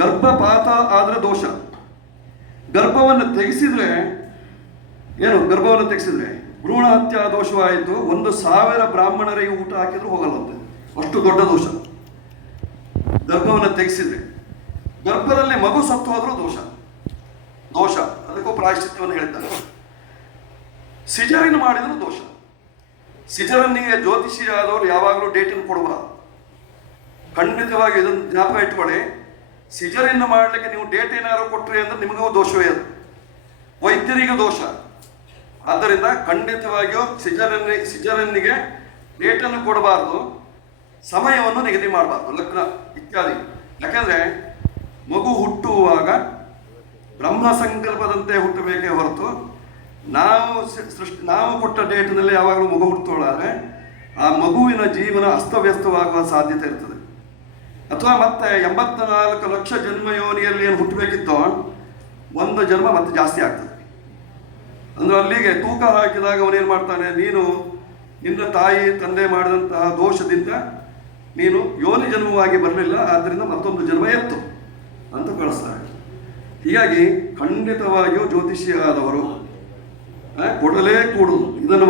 ಗರ್ಭಪಾತ ಆದರೆ ದೋಷ. ಗರ್ಭವನ್ನು ತೆಗೆಸಿದ್ರೆ ಗರ್ಭವನ್ನು ತೆಗೆಸಿದ್ರೆ ಭ್ರೂಣ ಹತ್ಯಾ ದೋಷವಾಯಿತು. 1,000 ಬ್ರಾಹ್ಮಣರಿಗೆ ಊಟ ಹಾಕಿದ್ರು ಹೋಗಲ್ಲಂತೆ, ಅಷ್ಟು ದೊಡ್ಡ ದೋಷ. ಗರ್ಭವನ್ನು ತೆಗೆಸಿದ್ರೆ, ಗರ್ಭದಲ್ಲಿ ಮಗು ಸತ್ತು ಹೋದ್ರೂ ದೋಷ. ಅದಕ್ಕೂ ಪ್ರಾಯಶ್ಚಿತ್ಯವನ್ನು ಹೇಳಿದ್ದಾರೆ. ಸಿಜರಿನ್ ಮಾಡಿದ್ರು ದೋಷ. ಸಿಜರನ್ನಿಗೆ ಜ್ಯೋತಿಷಿ ಆದವರು ಯಾವಾಗಲೂ ಡೇಟನ್ನು ಕೊಡಬಾರದು. ಖಂಡಿತವಾಗಿ ಇದನ್ನು ಜ್ಞಾಪಕ ಇಟ್ಕೊಳ್ಳಿ. ಸಿಜರಿನ್ ಮಾಡಲಿಕ್ಕೆ ನೀವು ಡೇಟ್ ಏನಾದ್ರು ಕೊಟ್ಟರೆ ಅಂದ್ರೆ ನಿಮಗೂ ದೋಷವೇ ಅದು, ವೈದ್ಯರಿಗೂ ದೋಷ. ಆದ್ದರಿಂದ ಖಂಡಿತವಾಗಿಯೂ ಸಿಜರನ್ನಿಗೆ ಡೇಟನ್ನು ಕೊಡಬಾರ್ದು, ಸಮಯವನ್ನು ನಿಗದಿ ಮಾಡಬಾರ್ದು, ಲಗ್ನ ಇತ್ಯಾದಿ. ಯಾಕಂದರೆ ಮಗು ಹುಟ್ಟುವಾಗ ಬ್ರಹ್ಮ ಸಂಕಲ್ಪದಂತೆ ಹುಟ್ಟಬೇಕೇ ಹೊರತು ನಾವು ಕೊಟ್ಟ ಡೇಟ್ನಲ್ಲಿ ಯಾವಾಗಲೂ ಮಗು ಹುಟ್ಟುತ್ತಾಳೆ ಆ ಮಗುವಿನ ಜೀವನ ಅಸ್ತವ್ಯಸ್ತವಾಗುವ ಸಾಧ್ಯತೆ ಇರ್ತದೆ. ಅಥವಾ ಮತ್ತೆ 84 ಲಕ್ಷ ಜನ್ಮ ಯೋನಿಯಲ್ಲಿ ಏನು ಹುಟ್ಟಬೇಕಿತ್ತೋ ಒಂದು ಜನ್ಮ ಮತ್ತೆ ಜಾಸ್ತಿ ಆಗ್ತದೆ. ಅಂದ್ರೆ ಅಲ್ಲಿಗೆ ತೂಕ ಹಾಕಿದಾಗ ಅವನೇನು ಮಾಡ್ತಾನೆ, ನೀನು ನಿನ್ನ ತಾಯಿ ತಂದೆ ಮಾಡಿದಂತಹ ದೋಷದಿಂದ ನೀನು ಯೋನಿ ಜನ್ಮವಾಗಿ ಬರಲಿಲ್ಲ, ಆದ್ದರಿಂದ ಮತ್ತೊಂದು ಜನ್ಮ ಎತ್ತು ಅಂತ ಕಳಿಸ್ತಾರೆ. ಹೀಗಾಗಿ ಖಂಡಿತವಾಗಿಯೂ ಜ್ಯೋತಿಷಿಯಾದವರು ಕೊಡಲೇ ಕೂಡುದು ಇದನ್ನು